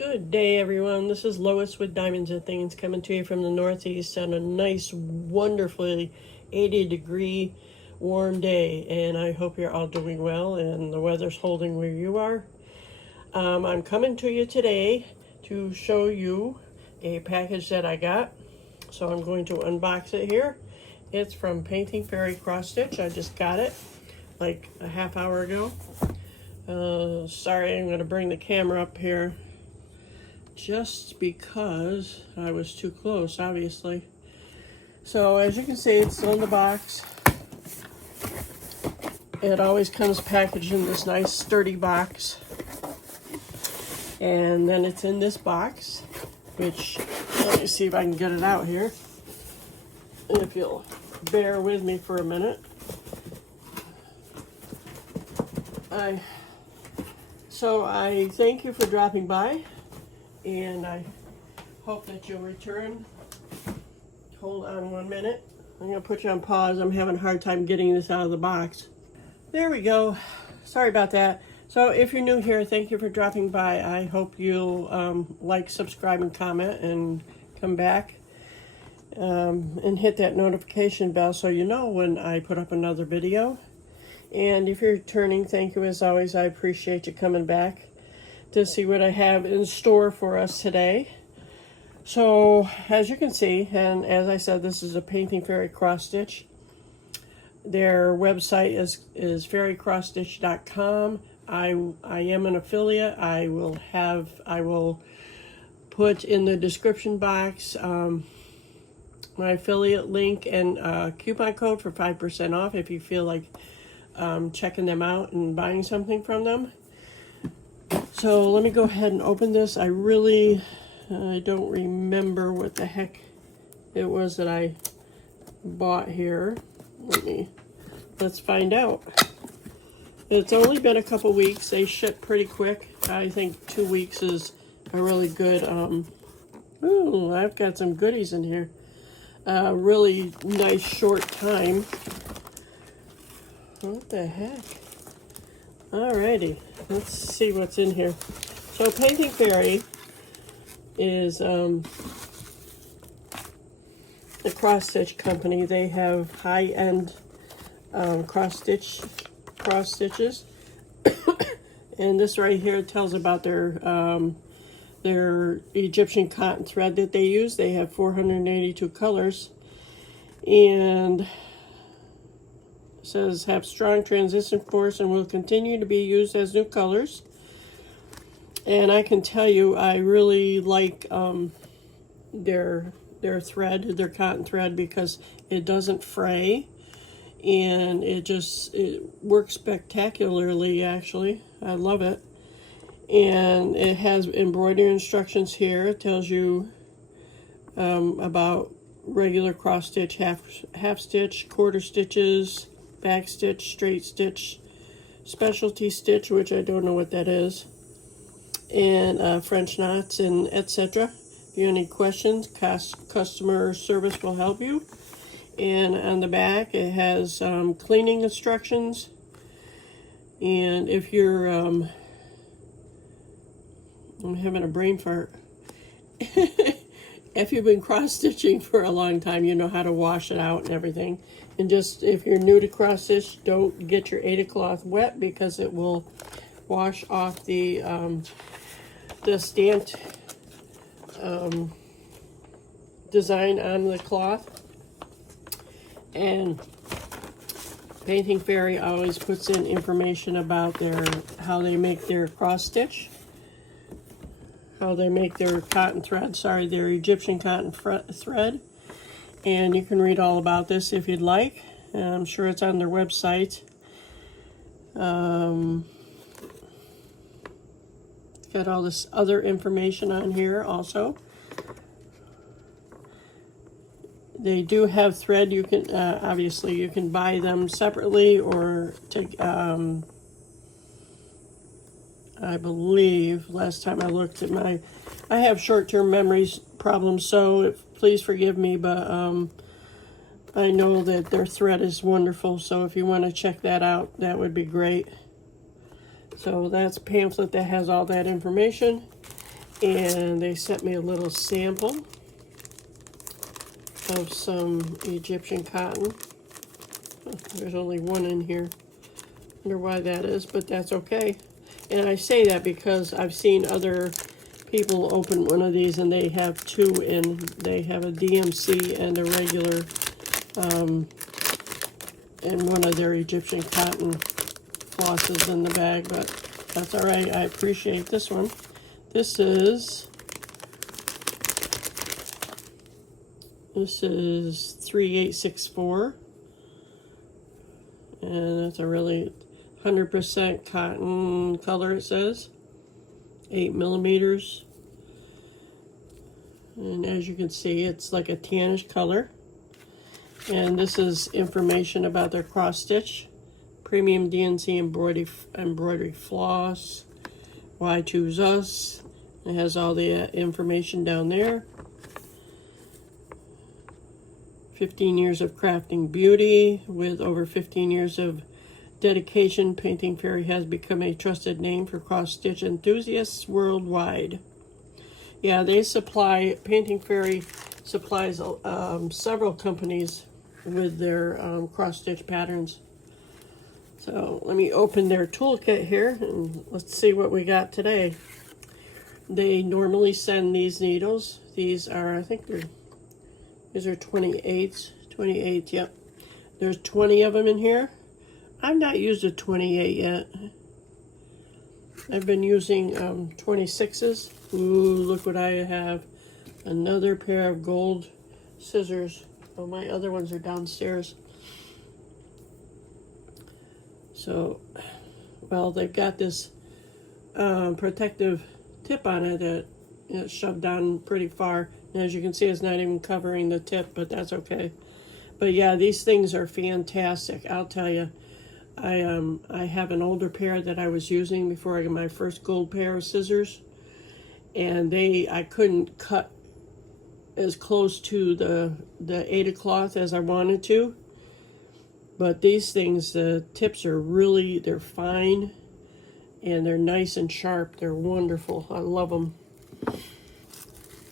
Good day, everyone. This is Lois with Diamonds and Things coming to you from the Northeast on a nice, wonderfully 80-degree warm day. And I hope you're all doing well and the weather's holding where you are. I'm coming to you today to show you a package that I got. So I'm going to unbox it here. It's from Painting Fairycrossstitch. I just got it like a half hour ago. Sorry, I'm going to bring the camera up here just because I was too close, obviously. So as you can see, it's still in the box. It always comes packaged in this nice sturdy box. And then it's in this box, which, let me see if I can get it out here. If you'll bear with me for a minute. So I thank you for dropping by, and I hope that you'll return. Hold on 1 minute. I'm going to put you on pause. I'm having a hard time getting this out of the box. There we go. Sorry about that. So if you're new here, thank you for dropping by. I hope you'll like, subscribe, and comment, and come back. And hit that notification bell so you know when I put up another video. And if you're returning, thank you as always. I appreciate you coming back to see what I have in store for us today. So as you can see, and as I said, this is a Painting Fairycrossstitch. Their website is fairycrossstitch.com. I am an affiliate. I will put in the description box my affiliate link and coupon code for 5% off if you feel like checking them out and buying something from them. So let me go ahead and open this. I don't remember what the heck it was that I bought here. Let's find out. It's only been a couple weeks. They ship pretty quick. I think 2 weeks is a really good, ooh, I've got some goodies in here. Really nice short time. What the heck? Alrighty, let's see what's in here. So Painting Fairy is a cross stitch company. They have high-end cross stitches. And this right here tells about their Egyptian cotton thread that they use. They have 482 colors, and says have strong transition force and will continue to be used as new colors. And I can tell you, I really like their thread, their cotton thread, because it doesn't fray, and it works spectacularly. Actually, I love it. And it has embroidery instructions here. It tells you about regular cross stitch, half stitch, quarter stitches, back stitch, straight stitch, specialty stitch, which I don't know what that is, and French knots, and etc. If you have any questions, customer service will help you. And on the back, it has cleaning instructions. And if you're, I'm having a brain fart. If you've been cross-stitching for a long time, you know how to wash it out and everything. And just, if you're new to cross-stitch, don't get your Ada cloth wet, because it will wash off the stamped design on the cloth. And Painting Fairy always puts in information about how they make their cross-stitch. How they make their cotton thread, their Egyptian cotton thread. And you can read all about this if you'd like. I'm sure it's on their website. Got all this other information on here also. They do have thread. You can, obviously, you can buy them separately, or take, I believe, last time I looked at I have short-term memory problems, so please forgive me, but I know that their thread is wonderful, so if you want to check that out, that would be great. So that's a pamphlet that has all that information. And they sent me a little sample of some Egyptian cotton. Oh, there's only one in here. Wonder why that is, but that's okay. And I say that because I've seen other people open one of these and they have two in. They have a DMC and a regular, and one of their Egyptian cotton flosses in the bag, but that's all right. I appreciate this one. This is 3864, and it's a really 100% cotton color, it says. 8 millimeters. And as you can see, it's like a tannish color. And this is information about their cross stitch. Premium DNC embroidery floss. Why choose us? It has all the information down there. 15 years of crafting beauty. With over 15 years of dedication, Painting Fairy has become a trusted name for cross-stitch enthusiasts worldwide. Yeah, they supply, Painting Fairy supplies several companies with their cross-stitch patterns. So let me open their toolkit here and let's see what we got today. They normally send these needles. These are, I think these are 28s. 28, yep. There's 20 of them in here. I've not used a 28 yet. I've been using 26s. Ooh, look what I have. Another pair of gold scissors. Oh, my other ones are downstairs. So, well, they've got this protective tip on it that it's shoved down pretty far. And as you can see, it's not even covering the tip, but that's okay. But yeah, these things are fantastic. I'll tell you. I have an older pair that I was using before I got my first gold pair of scissors, and I couldn't cut as close to the Ada cloth as I wanted to. But these things, the tips are really, they're fine, and they're nice and sharp. They're wonderful. I love them.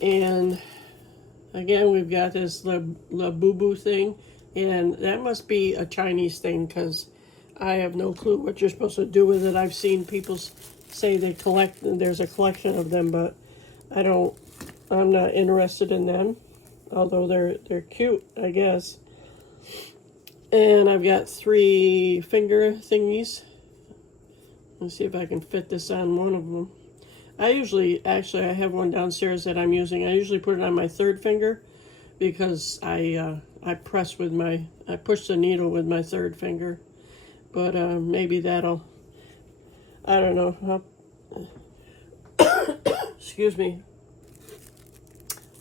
And again, we've got this Labubu thing, and that must be a Chinese thing because I have no clue what you're supposed to do with it. I've seen people say they collect, there's a collection of them, but I'm not interested in them, although they're cute, I guess. And I've got 3 finger thingies. Let's see if I can fit this on one of them. Actually, I have one downstairs that I'm using. I usually put it on my 3rd finger because I push the needle with my 3rd finger. But maybe that'll, I don't know. Excuse me.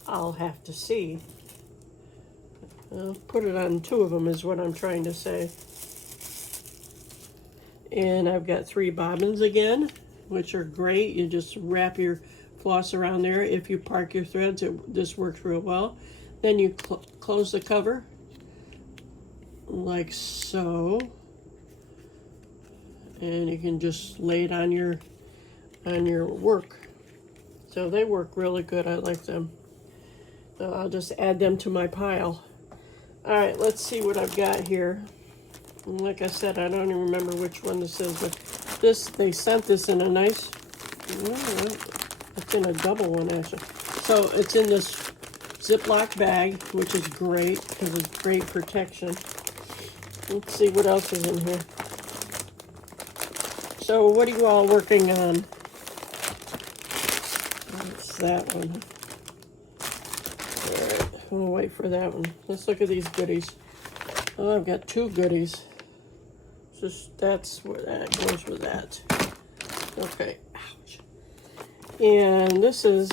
I'll have to see. I'll put it on 2 of them is what I'm trying to say. And I've got 3 bobbins again, which are great. You just wrap your floss around there. If you park your threads, this works real well. Then you close the cover like so. And you can just lay it on your work. So they work really good. I like them. So I'll just add them to my pile. All right, let's see what I've got here. And like I said, I don't even remember which one this is, but they sent this in a nice, it's in a double one actually. So it's in this Ziploc bag, which is great because it's great protection. Let's see what else is in here. So what are you all working on? That's that one. All right, we'll wait for that one. Let's look at these goodies. Oh, I've got 2 goodies. That's where that goes with that. Okay, ouch. And this is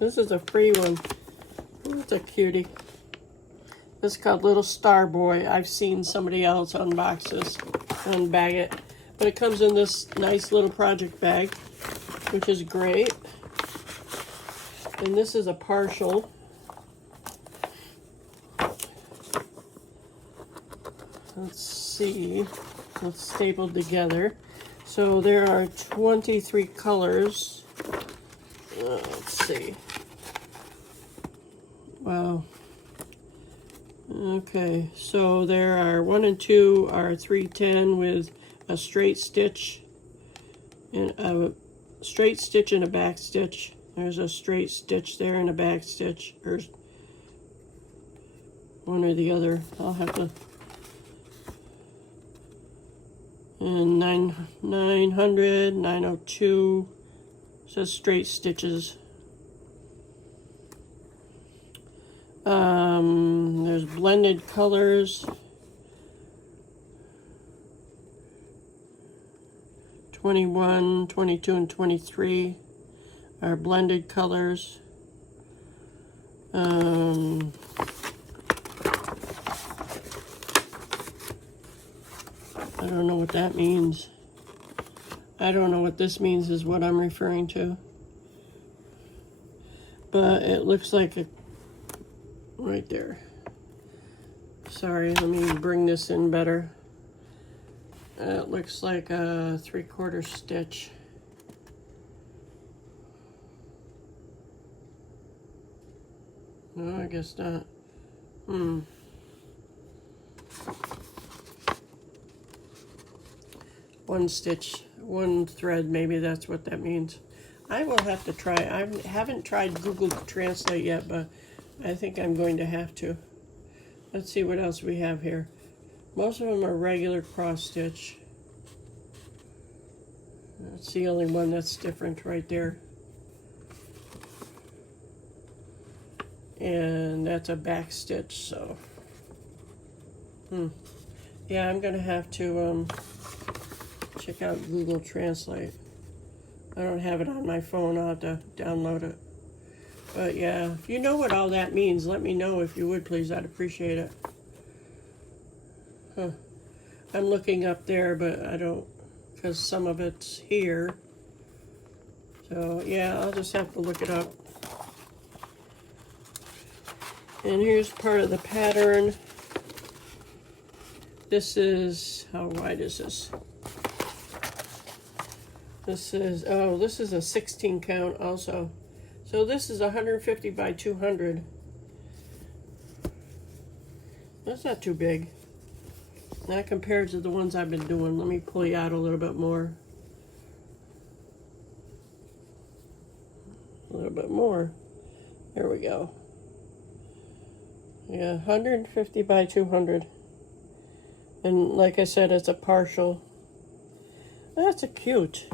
a free one. Ooh, it's a cutie. This is called Little Star Boy. I've seen somebody else unbox this, unbag it. But it comes in this nice little project bag, which is great. And this is a partial. Let's see. It's stapled together. So there are 23 colors. Let's see. Wow. Okay, so there are 1 and 2 are 310 with a straight stitch and a straight stitch and a back stitch. There's a straight stitch there and a back stitch, or one or the other. I'll have to. And 900, 902 says straight stitches. There's blended colors. 21, 22, and 23 are blended colors. I don't know what that means. I don't know what this means is what I'm referring to. But it looks like a, right there. Sorry, let me bring this in better. It looks like a 3/4 stitch. No, I guess not. One stitch, one thread, maybe that's what that means. I will have to try. I haven't tried Google Translate yet, but I think I'm going to have to. Let's see what else we have here. Most of them are regular cross stitch. That's the only one that's different right there. And that's a back stitch, so. Yeah, I'm gonna have to check out Google Translate. I don't have it on my phone. I'll have to download it. But yeah, if you know what all that means, let me know if you would, please. I'd appreciate it. I'm looking up there, but I don't, because some of it's here. So yeah, I'll just have to look it up. And here's part of the pattern. This is, how wide is this? This is, oh, this is a 16 count also. So this is 150 by 200. That's not too big. Not compared to the ones I've been doing. Let me pull you out a little bit more. A little bit more. There we go. Yeah, 150 by 200. And like I said, it's a partial. That's a cute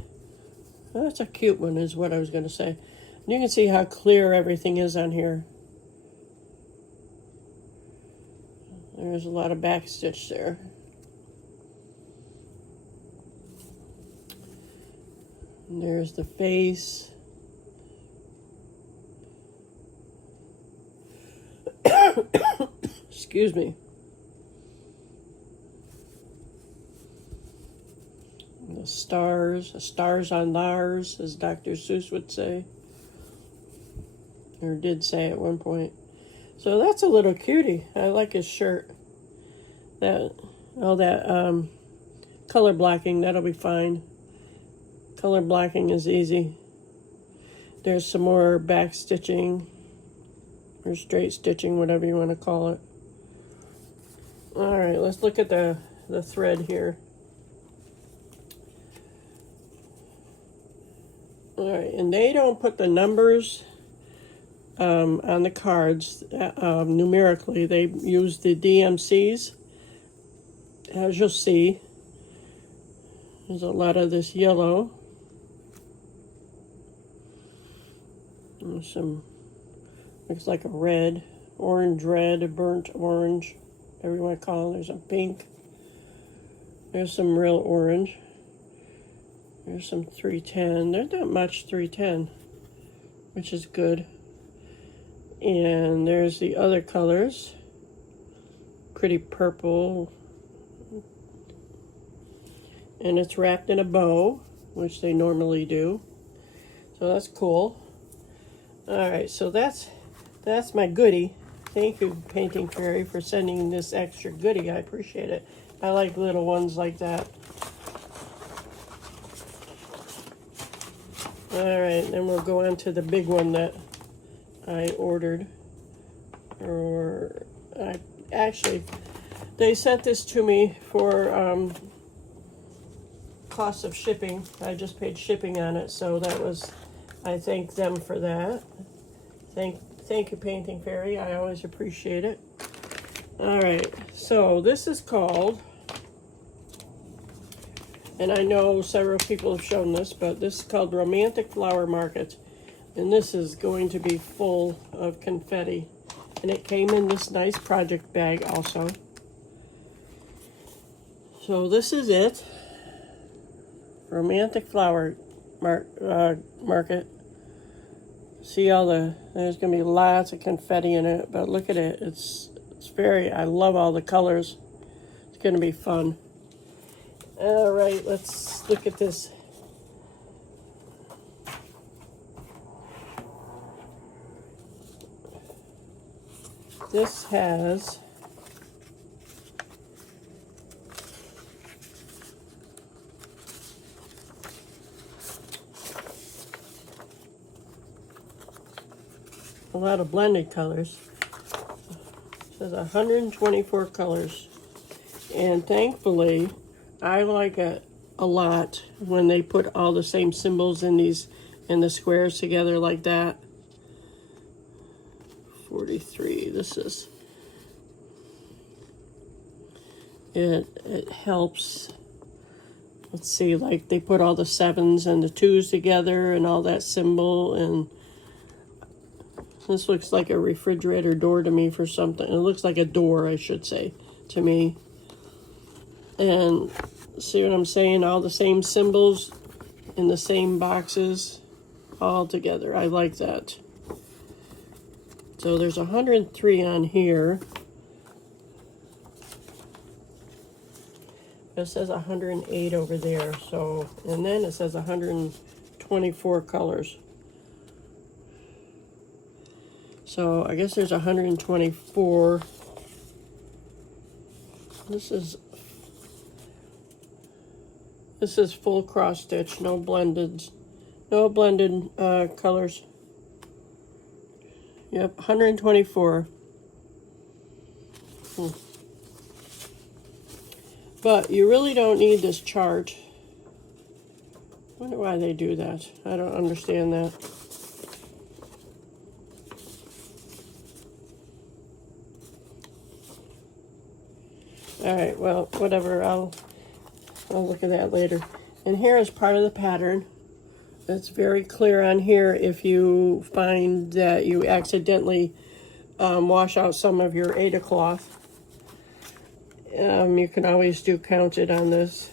one is what I was going to say. And you can see how clear everything is on here. There's a lot of back stitch there. And there's the face. Excuse me. The stars on Lars, as Dr. Seuss would say. Or did say at one point. So that's a little cutie. I like his shirt. That, all that color blocking, that'll be fine. Color blocking is easy. There's some more back stitching or straight stitching, whatever you want to call it. All right, let's look at the thread here. All right, and they don't put the numbers on the cards numerically. They use the DMCs. As you'll see, there's a lot of this yellow. And some, looks like a red, orange red, a burnt orange, whatever you want to call it. There's some pink. There's some real orange. There's some 310. There's not much 310, which is good. And there's the other colors. Pretty purple. And it's wrapped in a bow, which they normally do. So that's cool. All right, so that's my goodie. Thank you, Painting Fairy, for sending this extra goodie. I appreciate it. I like little ones like that. All right, then we'll go on to the big one that I ordered. Or actually, they sent this to me for cost of shipping. I just paid shipping on it, so that was, I thank them for that. Thank you, Painting Fairy. I always appreciate it. All right, so this is called, and I know several people have shown this, but this is called Romantic Flower Market, and this is going to be full of confetti. And it came in this nice project bag also. So this is it. Romantic Flower Market. See all there's going to be lots of confetti in it, but look at it. It's very, I love all the colors. It's going to be fun. All right, let's look at this. This has a lot of blended colors. It says 124 colors. And thankfully, I like it a lot when they put all the same symbols in the squares together like that. 43. This is it helps. Let's see, like they put all the 7s and the 2s together and all that symbol, and this looks like a refrigerator door to me for something. It looks like a door, I should say, to me. And see what I'm saying? All the same symbols in the same boxes all together. I like that. So there's 103 on here. It says 108 over there. So, and then it says 124 colors. So I guess there's 124. This is full cross stitch, no blended colors. Yep, 124. But you really don't need this chart. I wonder why they do that. I don't understand that. All right, well, whatever. I'll look at that later. And here is part of the pattern. It's very clear on here if you find that you accidentally wash out some of your Ada cloth. You can always do counted on this.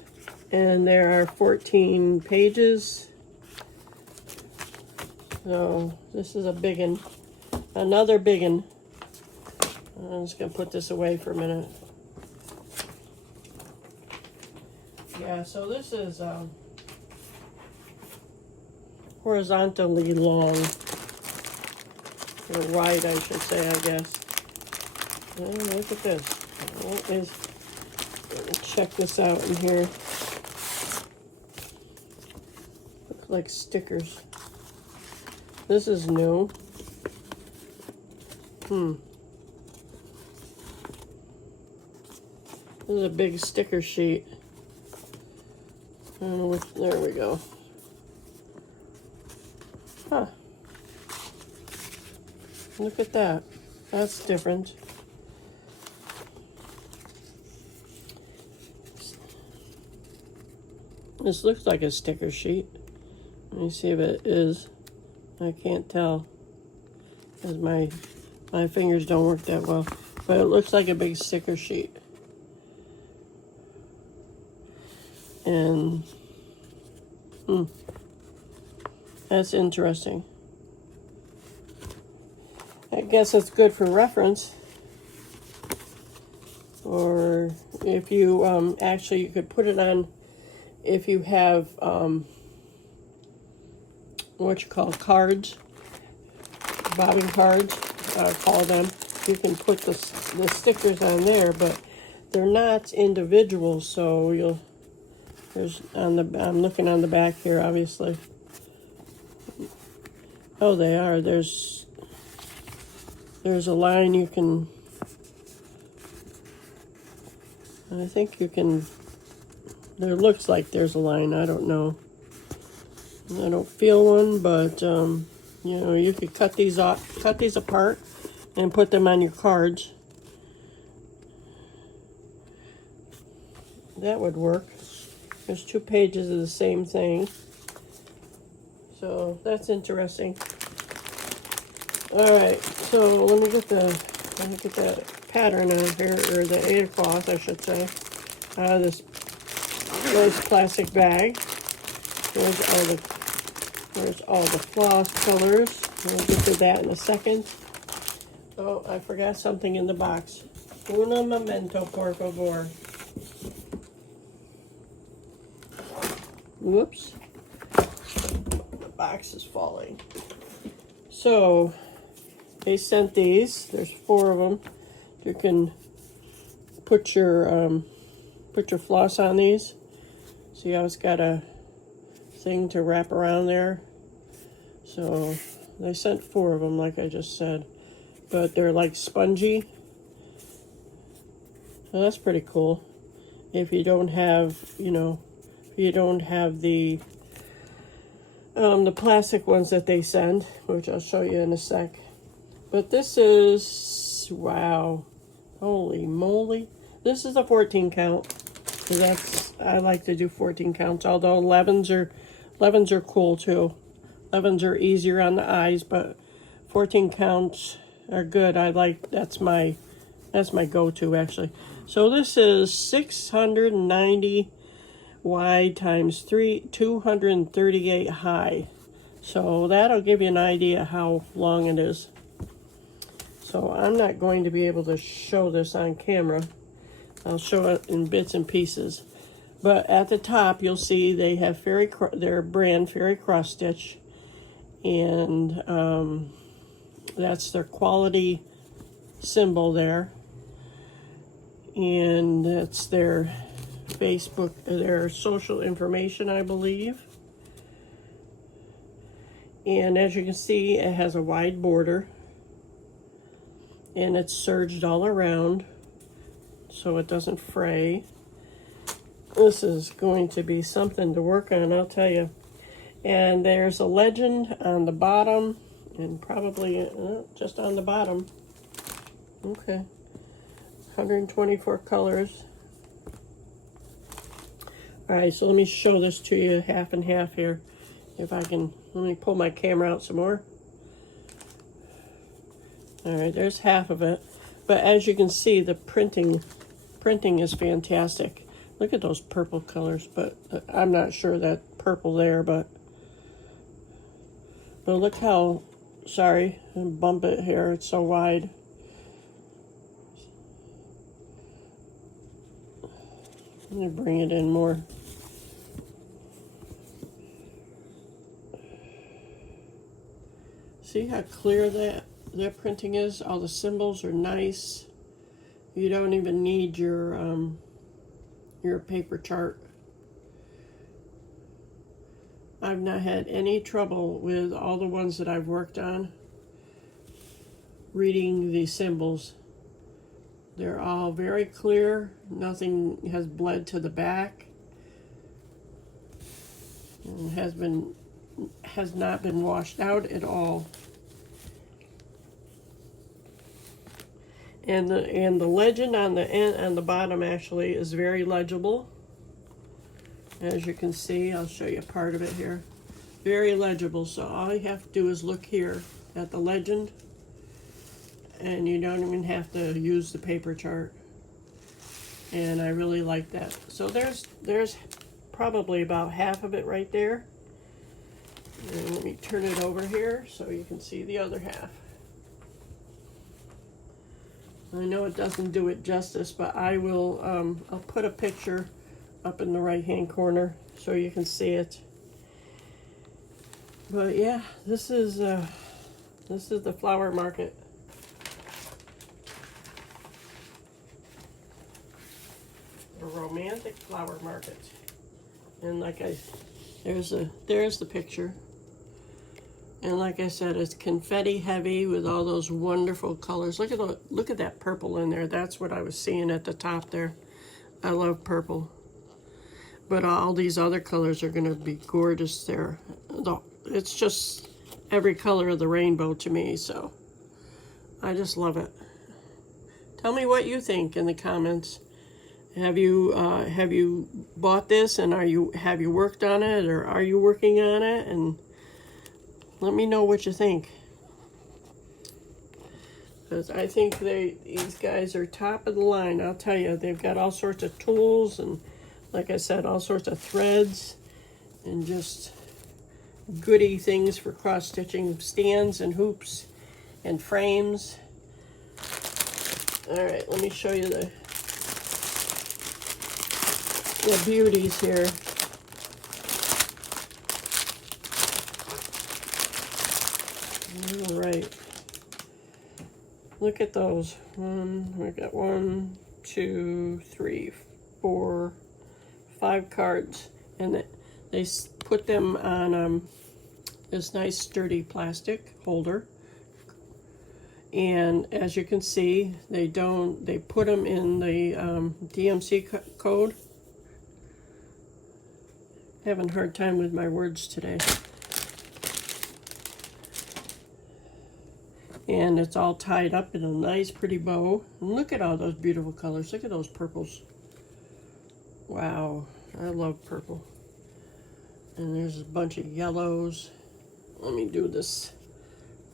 And there are 14 pages. So this is a big one. Another big one. I'm just going to put this away for a minute. Yeah, so this is horizontally long, or wide, I should say, I guess. Oh, look at this. What is? Check this out in here. Looks like stickers. This is new. This is a big sticker sheet. I don't know which, there we go. Huh. Look at that. That's different. This looks like a sticker sheet. Let me see if it is. I can't tell because my fingers don't work that well. But it looks like a big sticker sheet. And that's interesting. I guess it's good for reference. Or if you actually, you could put it on if you have what you call cards, bobbing cards, call them. You can put the stickers on there, but they're not individual, so I'm looking on the back here, obviously. Oh, they are. There's a line you can, I think you can, there looks like there's a line. I don't know. I don't feel one, but you know, you could cut these apart and put them on your cards. That would work. There's 2 pages of the same thing. So that's interesting. All right, so let me get that pattern on here, or the 8 cloth, I should say, out of this nice plastic bag. There's all the floss colors. We'll get to that in a second. Oh, I forgot something in the box. Uno momento, por favor. Whoops. The box is falling. So, they sent these. There's 4 of them. You can put your floss on these. See how it's got a thing to wrap around there? So, they sent 4 of them, like I just said. But they're like spongy. So that's pretty cool. If you don't have, you know, if you don't have the plastic ones that they send, which I'll show you in a sec. But this is, wow, holy moly. This is a 14 count. So I like to do 14 counts, although 11s are cool too. 11s are easier on the eyes, but 14 counts are good. That's my go-to actually. So this is 690 wide times 238 high. So that'll give you an idea how long it is. So I'm not going to be able to show this on camera. I'll show it in bits and pieces. But at the top, you'll see they have their brand, Fairycrossstitch. And that's their quality symbol there. And that's their Facebook, their social information, I believe. And as you can see, it has a wide border. And it's serged all around, so it doesn't fray. This is going to be something to work on, I'll tell you. And there's a legend on the bottom, and probably just on the bottom. Okay. 124 colors. All right, so let me show this to you half and half here. If I can, let me pull my camera out some more. All right, there's half of it. But as you can see, the printing is fantastic. Look at those purple colors, but I'm not sure that purple there, but look how, sorry, bump it here, it's so wide. Let me bring it in more. See how clear that printing is? All the symbols are nice. You don't even need your paper chart. I've not had any trouble with all the ones that I've worked on reading the symbols. They're all very clear. Nothing has bled to the back. And has not been washed out at all. And the legend on the end, on the bottom actually, is very legible. As you can see, I'll show you part of it here. Very legible, so all you have to do is look here at the legend, and you don't even have to use the paper chart. And I really like that. So there's probably about half of it right there. And let me turn it over here so you can see the other half. I know it doesn't do it justice, but I will, I'll put a picture up in the right-hand corner so you can see it. But yeah, this is the flower market. A romantic flower market. And like there's the picture. And like I said, it's confetti heavy with all those wonderful colors. Look at that purple in there. That's what I was seeing at the top there. I love purple. But all these other colors are going to be gorgeous there. It's just every color of the rainbow to me, so I just love it. Tell me what you think in the comments. Have you bought this, and have you worked on it, or are you working on it? And let me know what you think. Because I think these guys are top of the line. I'll tell you, they've got all sorts of tools and, like I said, all sorts of threads and just goody things for cross-stitching, stands and hoops and frames. All right, let me show you the beauties here. All right. Look at those. We got 1, 2, 3, 4, 5 cards, and they put them on this nice sturdy plastic holder. And as you can see, they put them in the DMC code. Having a hard time with my words today. And it's all tied up in a nice pretty bow. And look at all those beautiful colors. Look at those purples. Wow, I love purple. And there's a bunch of yellows. Let me do this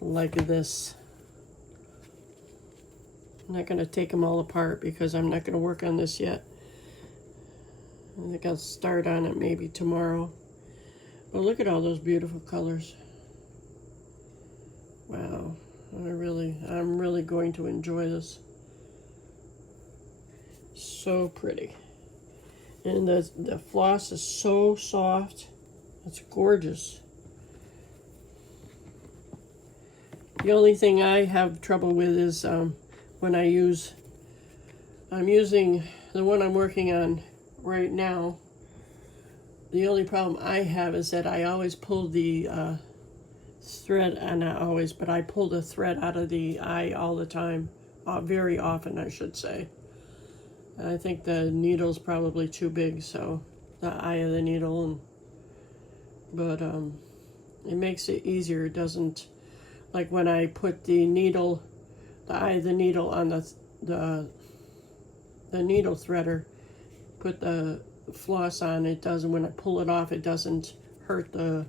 like this. I'm not going to take them all apart because I'm not going to work on this yet. I think I'll start on it maybe tomorrow. But look at all those beautiful colors. Wow. I'm really going to enjoy this. So pretty. And the floss is so soft. It's gorgeous. The only thing I have trouble with is when I'm using the one I'm working on right now. The only problem I have is that I always pull the thread, and not always, but I pull the thread out of the eye all the time, very often I should say. I think the needle's probably too big, so the eye of the needle, but it makes it easier. It doesn't, like when I put the eye of the needle on the needle threader, put the floss on, it doesn't, when I pull it off, it doesn't hurt the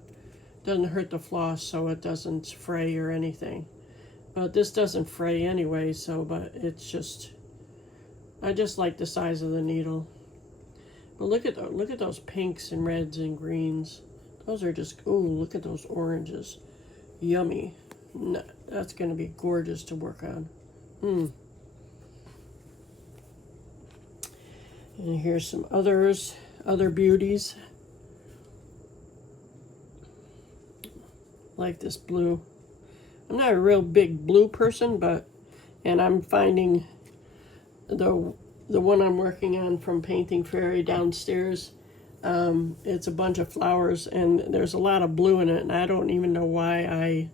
floss, so it doesn't fray or anything. But this doesn't fray anyway, so, but it's just, I just like the size of the needle. But look at those pinks and reds and greens. Those are just, ooh, look at those oranges. Yummy. No, that's going to be gorgeous to work on. And here's some other beauties. Like this blue. I'm not a real big blue person, and I'm finding the one I'm working on from Painting Fairy downstairs, it's a bunch of flowers, and there's a lot of blue in it, and I don't even know why I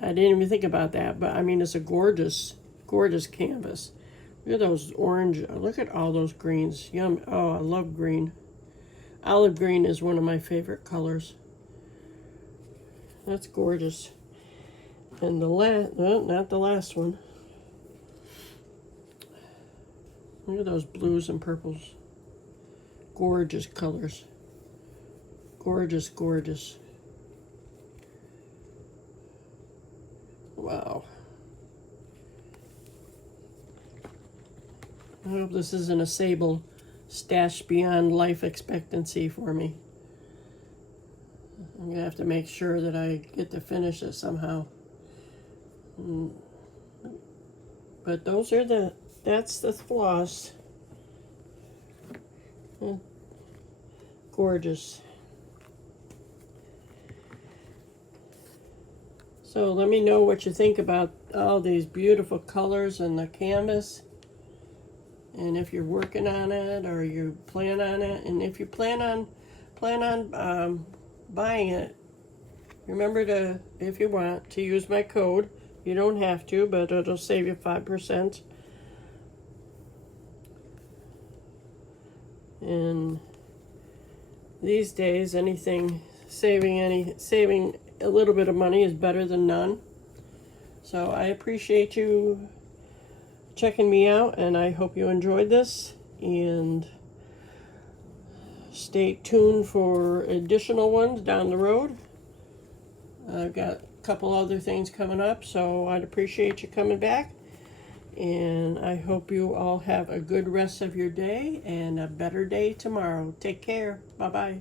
didn't even think about that, but I mean, it's a gorgeous canvas. Look at those orange, look at all those greens. Yum. Oh, I love green. Olive green is one of my favorite colors. That's gorgeous. And not the last one. Look at those blues and purples. Gorgeous colors. Gorgeous, gorgeous. Wow. I hope this isn't a sable stashed beyond life expectancy for me. I'm going to have to make sure that I get to finish it somehow. But those are that's the floss. Gorgeous. So let me know what you think about all these beautiful colors and the canvas. And if you're working on it or you plan on it, and if you plan on buying it, Remember to, if you want, to use my code. You don't have to, but it'll save you 5%. And these days, saving a little bit of money is better than none. So I appreciate you checking me out, and I hope you enjoyed this. And stay tuned for additional ones down the road. I've got a couple other things coming up, so I'd appreciate you coming back. And I hope you all have a good rest of your day and a better day tomorrow. Take care. Bye-bye.